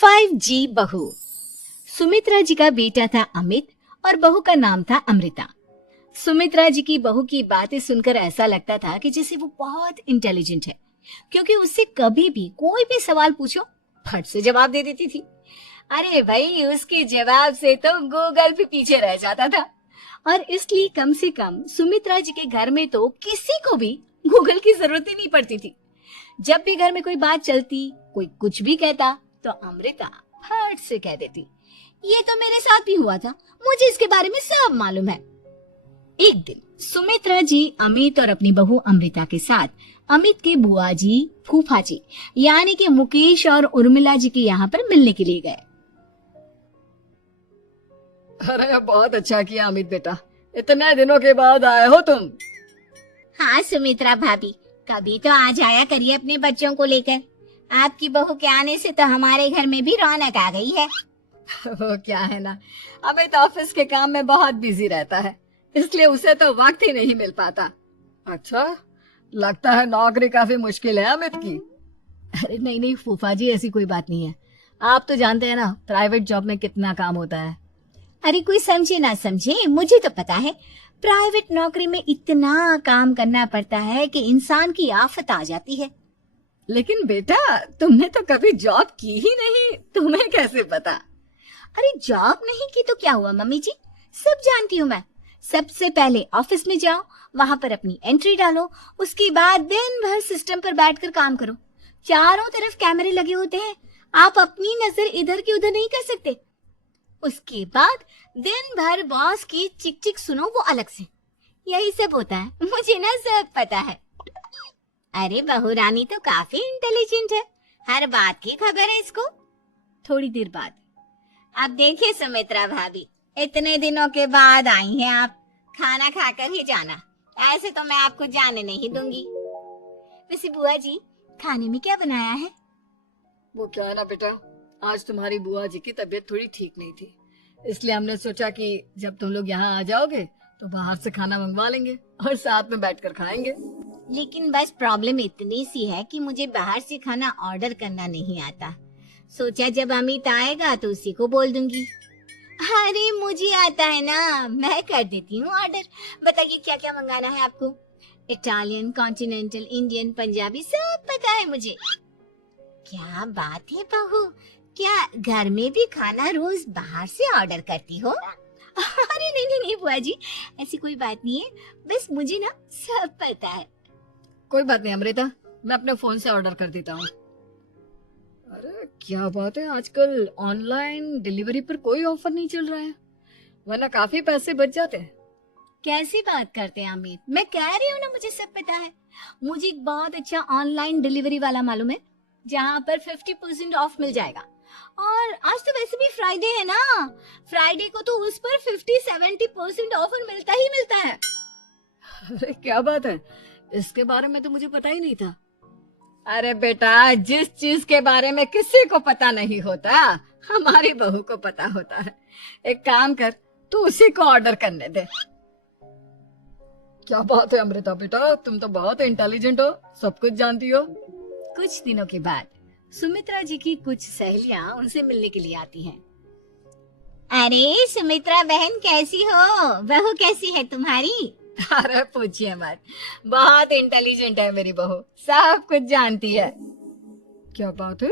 5G बहू। सुमित्रा जी का बेटा था अमित और बहू का नाम था अमृता। सुमित्रा जी की बहू की बातें सुनकर ऐसा लगता था कि जैसे वो बहुत इंटेलिजेंट है, क्योंकि उससे कभी भी कोई भी सवाल पूछो फट से जवाब दे देती थी। अरे भाई, उसके जवाब से तो गूगल भी पीछे रह जाता था। और इसलिए कम से कम सुमित्रा जी के घर में तो किसी को भी गूगल की जरूरत ही नहीं पड़ती थी। जब भी घर में कोई बात चलती, कोई कुछ भी कहता, तो अमृता फट से कह देती, ये तो मेरे साथ भी हुआ था, मुझे इसके बारे में सब मालूम है। एक दिन सुमित्रा जी अमित और अपनी बहू अमृता के साथ अमित के बुआ जी, फूफा जी यानी कि मुकेश और उर्मिला जी के यहाँ पर मिलने के लिए गए। अरे बहुत अच्छा किया अमित बेटा, इतने दिनों के बाद आए हो तुम। हाँ सुमित्रा भाभी, कभी तो आ जाया करिए अपने बच्चों को लेकर। आपकी बहू के आने से तो हमारे घर में भी रौनक आ गई है। वो क्या है ना, अमित ऑफिस के काम में बहुत बिजी रहता है, इसलिए उसे तो वक्त ही नहीं मिल पाता। अच्छा, लगता है नौकरी काफी मुश्किल है अमित की। अरे नहीं नहीं फूफा जी, ऐसी कोई बात नहीं है। आप तो जानते हैं ना प्राइवेट जॉब में कितना काम होता है। अरे कोई समझे ना समझे, मुझे तो पता है प्राइवेट नौकरी में इतना काम करना पड़ता है कि इंसान की आफत आ जाती है। लेकिन बेटा, तुमने तो कभी जॉब की ही नहीं, तुम्हें कैसे पता? अरे जॉब नहीं की तो क्या हुआ मम्मी जी, सब जानती हूँ मैं। सबसे पहले ऑफिस में जाओ, वहां पर अपनी एंट्री डालो, उसके बाद दिन भर सिस्टम पर बैठकर काम करो। चारों तरफ कैमरे लगे होते हैं, आप अपनी नजर इधर की उधर नहीं कर सकते। उसके बाद दिन भर बॉस की चिक चिक सुनो, वो अलग से। यही सब होता है, मुझे ना सब पता है। अरे बहू रानी तो काफी इंटेलिजेंट है, हर बात की खबर है इसको। थोड़ी देर बाद, अब देखिए सुमित्रा भाभी, इतने दिनों के बाद आई हैं आप, खाना खाकर ही जाना, ऐसे तो मैं आपको जाने नहीं दूंगी। वैसे बुआ जी, खाने में क्या बनाया है? वो क्या है ना बेटा, आज तुम्हारी बुआ जी की तबीयत थोड़ी ठीक नहीं थी, इसलिए हमने सोचा कि जब तुम लोग यहाँ आ जाओगे तो बाहर से खाना मंगवा लेंगे और साथ में बैठकर खाएंगे। लेकिन बस प्रॉब्लम इतनी सी है कि मुझे बाहर से खाना ऑर्डर करना नहीं आता। सोचा जब अमित आएगा तो उसी को बोल दूंगी। अरे मुझे आता है ना, मैं कर देती हूँ ऑर्डर। बताइए क्या क्या मंगाना है आपको? इटालियन, कॉन्टिनेंटल, इंडियन, पंजाबी, सब पता है मुझे। क्या बात है बहू, क्या घर में भी खाना रोज बाहर से ऑर्डर करती हो? अरे नहीं नहीं नहीं बुआ जी, ऐसी कोई बात नहीं है, बस मुझे ना सब पता है। कोई बात नहीं अमृता, मैं अपने फोन से ऑर्डर कर देता हूँ। अरे क्या बात है, आजकल ऑनलाइन डिलीवरी पर कोई ऑफर नहीं चल रहा है, वरना काफी पैसे बच जाते हैं। कैसी बात करते हैं अमित, मैं कह रही हूँ ना मुझे सब पता है। मुझे एक बहुत अच्छा ऑनलाइन डिलीवरी वाला मालूम है, जहाँ पर 50% ऑफ मिल जाएगा। और आज तो वैसे भी फ्राइडे है ना, फ्राइडे को तो उस पर 50-70% ऑफर मिलता ही मिलता है। अरे क्या बात है, इसके बारे में तो मुझे पता ही नहीं था। अरे बेटा, जिस चीज के बारे में किसी को पता नहीं होता, हमारी बहू को पता होता है। एक काम कर, तू उसी को ऑर्डर करने दे। क्या बात है अमृता बेटा, तुम तो बहुत इंटेलिजेंट हो, सब कुछ जानती हो। कुछ दिनों के बाद सुमित्रा जी की कुछ सहेलियां उनसे मिलने के लिए आती हैं। अरे सुमित्रा बहन कैसी हो, बहू कैसी है तुम्हारी? अरे पूछिए मत, बहुत इंटेलिजेंट है मेरी बहू, सब कुछ जानती है। क्या बात है,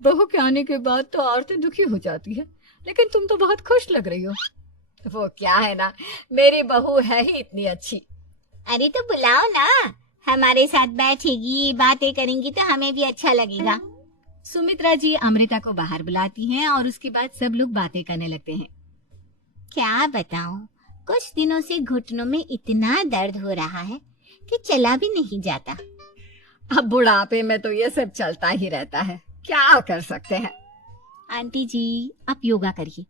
बहू के आने के बाद तो औरतें दुखी हो जाती है, लेकिन तुम तो बहुत खुश लग रही हो। वो क्या है ना, मेरी बहू है ही इतनी अच्छी। अरे तो बुलाओ ना, हमारे साथ बैठेगी, बातें करेंगी तो हमें भी अच्छा लगेगा। सुमित्रा जी अमृता को बाहर बुलाती हैं और उसके बाद सब लोग बातें करने लगते हैं। क्या बताऊं, कुछ दिनों से घुटनों में इतना दर्द हो रहा है कि चला भी नहीं जाता। अब बुढ़ापे में तो ये सब चलता ही रहता है, क्या कर सकते हैं। आंटी जी आप योगा करिए,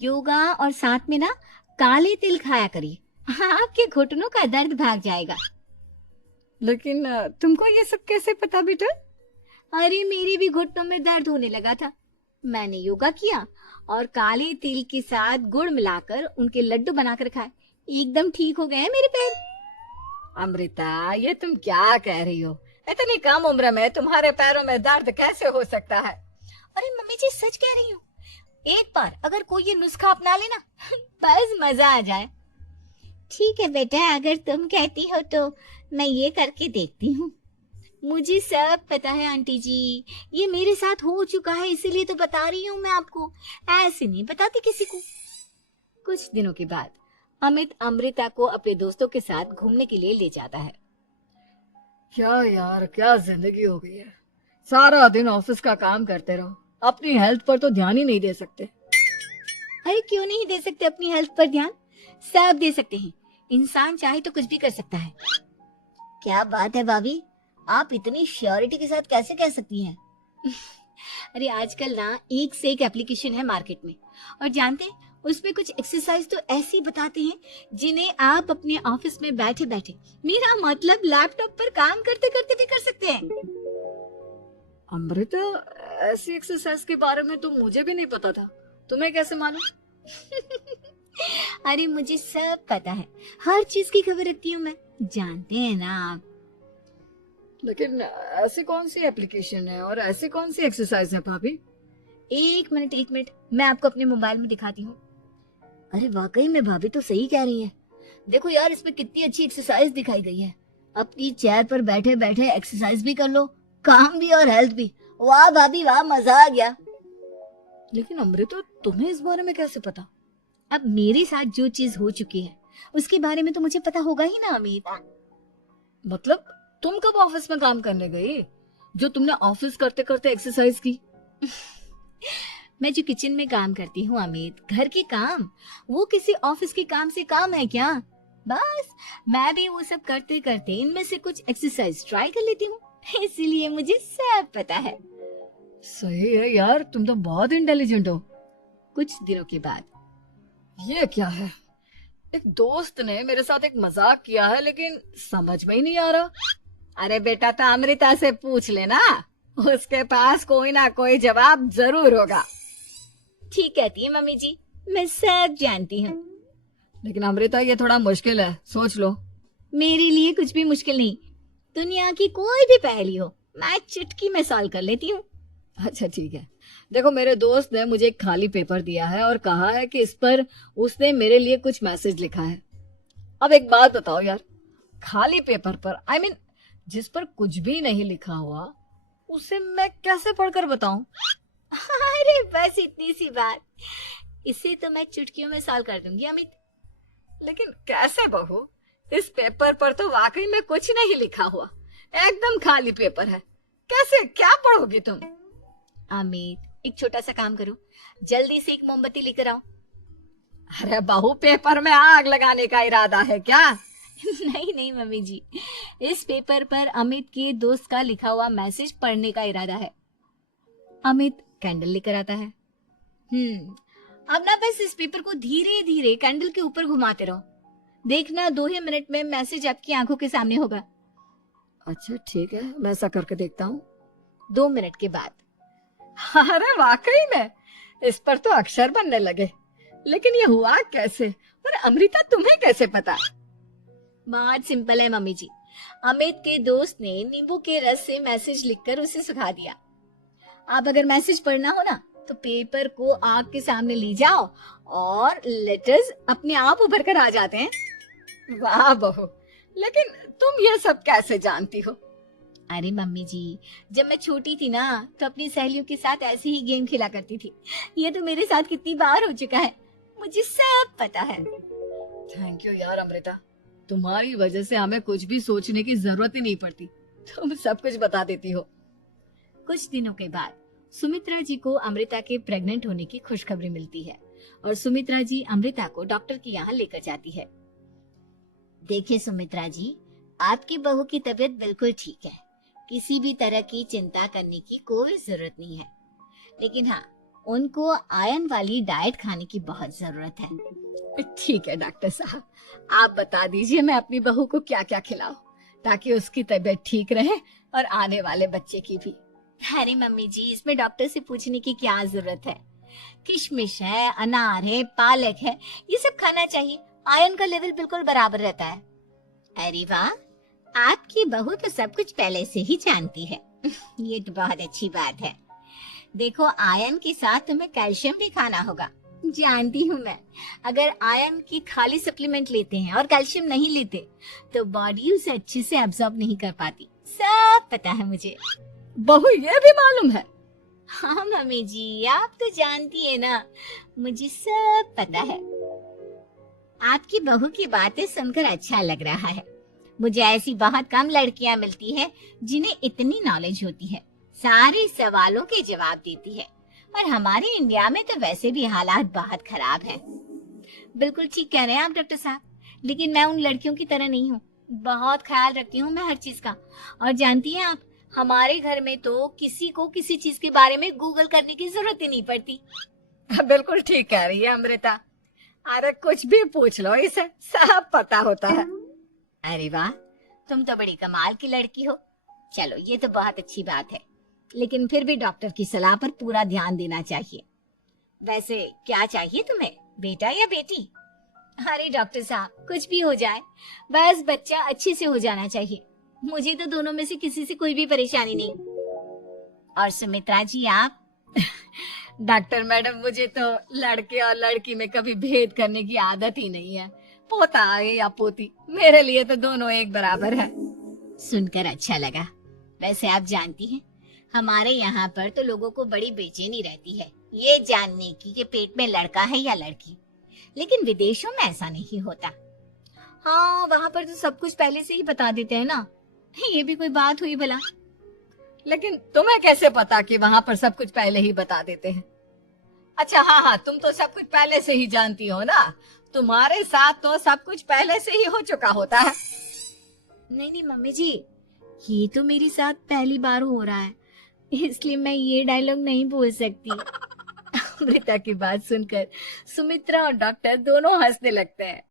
योगा और साथ में ना काले तिल खाया करिए, आपके घुटनों का दर्द भाग जाएगा। लेकिन तुमको ये सब कैसे पता बेटा? अरे मेरे भी घुटनों में दर्द होने लगा था, मैंने योगा किया और काले तिल के साथ गुड़ मिलाकर उनके लड्डू बनाकर खाए, एकदम ठीक हो गए हैं मेरे पैर। अमृता, ये तुम क्या कह रही हो? इतनी कम उम्र में तुम्हारे पैरों में दर्द कैसे हो सकता है? अरे मम्मी जी सच कह रही हूँ, एक बार अगर कोई ये नुस्खा अपना लेना बस मजा आ जाए। ठीक है बेटा, अगर तुम कहती हो तो मैं ये करके देखती हूँ। मुझे सब पता है आंटी जी, ये मेरे साथ हो चुका है, इसीलिए तो बता रही हूँ मैं आपको, ऐसे नहीं बताती किसी को। कुछ दिनों के बाद अमित अमृता को अपने दोस्तों के साथ घूमने के लिए ले जाता है। क्या यार, क्या जिंदगी हो गई है। सारा दिन ऑफिस का काम करते रहो, अपनी हेल्थ पर तो ध्यान ही नहीं दे सकते। अरे क्यों नहीं दे सकते अपनी हेल्थ पर ध्यान, सब दे सकते हैं। इंसान चाहे तो कुछ भी कर सकता है। क्या बात है भाभी, आप इतनी श्योरिटी के साथ कैसे कह सकती हैं? अरे आजकल ना एक से एक एप्लीकेशन है मार्केट में, और जानते हैं उसमें कुछ एक्सरसाइज तो ऐसी बताते हैं जिन्हें आप अपने ऑफिस में बैठे बैठे, मेरा मतलब लैपटॉप पर काम करते करते भी कर सकते हैं। अमृता, ऐसी एक्सरसाइज के बारे में तो मुझे भी नहीं पता था, तुम्हें कैसे मालूम? अरे मुझे सब पता है, हर चीज की खबर रखती हूँ मैं, जानते हैं ना आप। लेकिन ऐसी कौन सी एप्लीकेशन है और ऐसी कौन सी एक्सरसाइज है भाभी? एक मिनट, मैं आपको अपने मोबाइल में दिखाती हूँ। अरे वाकई में भाभी तो सही कह रही है। देखो यार, इसमें कितनी अच्छी एक्सरसाइज दिखाई गई है। अपनी चेयर पर बैठे बैठे एक्सरसाइज भी कर लो, काम भी और हेल्थ भी। वाह भाभी वाह, मजा आ गया। लेकिन अमृता, तुम्हें इस बारे में कैसे पता? अब मेरे साथ जो चीज हो चुकी है उसके बारे में तो मुझे पता होगा ही ना अमित। मतलब तुम कब ऑफिस में काम करने गई जो तुमने ऑफिस करते करते एक्सरसाइज की? मैं जो किचन में काम करती हूँ अमित, घर के काम, वो किसी ऑफिस के काम से काम है क्या? बस मैं भी वो सब करते करते इनमें से कुछ एक्सरसाइज ट्राई कर लेती हूँ, इसीलिए मुझे सब पता है। सही है यार, तुम तो बहुत इंटेलिजेंट हो। कुछ दिनों के बाद, ये क्या है? एक दोस्त ने मेरे साथ एक मजाक किया है, लेकिन समझ में ही नहीं आ रहा। अरे बेटा, तो अमृता से पूछ लेना, उसके पास कोई ना कोई जवाब जरूर होगा। ठीक कहती है मम्मी जी, मैं सब जानती हूँ। लेकिन अमृता, ये थोड़ा मुश्किल है, सोच लो। मेरे लिए कुछ भी मुश्किल नहीं, दुनिया की कोई भी पहेली हो मैं चुटकी में सॉल्व कर लेती हूँ। अच्छा ठीक है, देखो मेरे दोस्त ने मुझे एक खाली पेपर दिया है और कहा है कि इस पर उसने मेरे लिए कुछ मैसेज लिखा है। अब एक बात बताओ यार, खाली पेपर पर, I mean, जिस पर कुछ भी नहीं लिखा हुआ, उसे मैं कैसे पढ़कर बताऊं? अरे बस इतनी सी बात, इसे तो मैं चुटकियों में सॉल्व कर दूंगी अमित। लेकिन कैसे बहू? इस पेपर पर तो वाकई में कुछ नहीं लिखा हुआ, एकदम खाली पेपर है, कैसे, क्या पढ़ोगी तुम? अमित, एक छोटा सा काम करो, जल्दी से एक मोमबत्ती लेकर आओ। अरे बहू, पेपर में आग लगाने का इरादा है क्या? नहीं मम्मी जी, इस पेपर पर अमित के दोस्त का लिखा हुआ मैसेज पढ़ने का इरादा है। अमित कैंडल लेकर आता है। अब ना बस इस पेपर को धीरे धीरे कैंडल के ऊपर घुमाते रहो, देखना 2 ही मिनट में मैसेज आपकी आंखों के सामने होगा। अच्छा ठीक है, मैं ऐसा करके देखता हूँ। 2 मिनट के बाद, अरे वाकई में इस पर तो अक्षर बनने लगे, लेकिन ये हुआ कैसे? और अमृता, तुम्हें कैसे पता? बहुत सिंपल है मम्मी जी, अमित के दोस्त ने नींबू के रस से मैसेज लिखकर उसे सुखा दिया। आप अगर मैसेज पढ़ना हो ना तो पेपर को आग के सामने ले जाओ और लेटर्स अपने आप उभर कर आ जाते हैं। वाह बहू, लेकिन तुम ये सब कैसे जानती हो? अरे मम्मी जी, जब मैं छोटी थी ना तो अपनी सहेलियों के साथ ऐसे ही गेम खेला करती थी। ये तो मेरे साथ कितनी बार हो चुका है, मुझे सब पता है। थैंक यू यार अमृता, तुम्हारी वजह से हमें कुछ भी सोचने की जरूरत ही नहीं पड़ती, तुम सब कुछ बता देती हो। कुछ दिनों के बाद सुमित्रा जी को अमृता के प्रेग्नेंट होने की खुशखबरी मिलती है और सुमित्रा जी अमृता को डॉक्टर के यहाँ लेकर जाती है। देखिए सुमित्रा जी, आपकी बहू की तबीयत बिल्कुल ठीक है, किसी भी तरह की चिंता करने की कोई जरूरत नहीं है, लेकिन हाँ, उनको आयरन वाली डाइट खाने की बहुत जरूरत है। ठीक है डॉक्टर साहब, आप बता दीजिए मैं अपनी बहू को क्या क्या खिलाऊं ताकि उसकी तबीयत ठीक रहे और आने वाले बच्चे की भी। अरे मम्मी जी, इसमें डॉक्टर से पूछने की क्या जरूरत है, किशमिश है, अनार है, पालक है, ये सब खाना चाहिए, आयरन का लेवल बिल्कुल बराबर रहता है। अरे वाह, आपकी बहू तो सब कुछ पहले से ही जानती है। ये तो बहुत अच्छी बात है। देखो, आयरन के साथ तुम्हें कैल्शियम भी खाना होगा। जानती हूँ मैं, अगर आयरन की खाली सप्लीमेंट लेते हैं और कैल्शियम नहीं लेते तो बॉडी उसे अच्छे से एब्जॉर्ब नहीं कर पाती। सब पता है मुझे। बहू ये भी मालूम है? हाँ मम्मी जी, आप तो जानती है ना, मुझे सब पता है। आपकी बहू की बातें सुनकर अच्छा लग रहा है। मुझे ऐसी बहुत कम लड़कियां मिलती है जिन्हें इतनी नॉलेज होती है, सारे सवालों के जवाब देती है। और हमारे इंडिया में तो वैसे भी हालात बहुत खराब है। बिल्कुल ठीक कह रहे हैं आप डॉक्टर साहब, लेकिन मैं उन लड़कियों की तरह नहीं हूँ। बहुत ख्याल रखती हूँ मैं हर चीज का। और जानती हैं आप, हमारे घर में तो किसी को किसी चीज के बारे में गूगल करने की जरूरत ही नहीं पड़ती। बिल्कुल ठीक कह रही है अमृता। अरे कुछ भी पूछ लो, इसे सब पता होता है। अरे वाह, तुम तो बड़ी कमाल की लड़की हो। चलो, ये तो बहुत अच्छी बात है, लेकिन फिर भी डॉक्टर की सलाह पर पूरा ध्यान देना चाहिए। वैसे क्या चाहिए तुम्हें, बेटा या बेटी? अरे डॉक्टर साहब, कुछ भी हो जाए, बस बच्चा अच्छे से हो जाना चाहिए। मुझे तो दोनों में से किसी से कोई भी परेशानी नहीं। और सुमित्रा जी, आप? डॉक्टर मैडम, मुझे तो लड़के और लड़की में कभी भेद करने की आदत ही नहीं है। पोता आए या पोती, मेरे लिए तो दोनों एक बराबर है। सुनकर अच्छा लगा। वैसे आप जानती हैं, हमारे यहाँ पर तो लोगों को बड़ी बेचैनी रहती है ये जानने की कि पेट में लड़का है या लड़की, लेकिन विदेशों में ऐसा नहीं होता। हाँ, वहाँ पर तो सब कुछ पहले से ही बता देते हैं ना। ये भी कोई बात हुई भला? लेकिन तुम्हें कैसे पता कि वहाँ पर सब कुछ पहले ही बता देते हैं? अच्छा हाँ हाँ, तुम तो सब कुछ पहले से ही जानती हो ना। तुम्हारे साथ तो सब कुछ पहले से ही हो चुका होता है। नहीं नहीं मम्मी जी, ये तो मेरे साथ पहली बार हो रहा है, इसलिए मैं ये डायलॉग नहीं बोल सकती। अमृता की बात सुनकर सुमित्रा और डॉक्टर दोनों हंसने लगते हैं।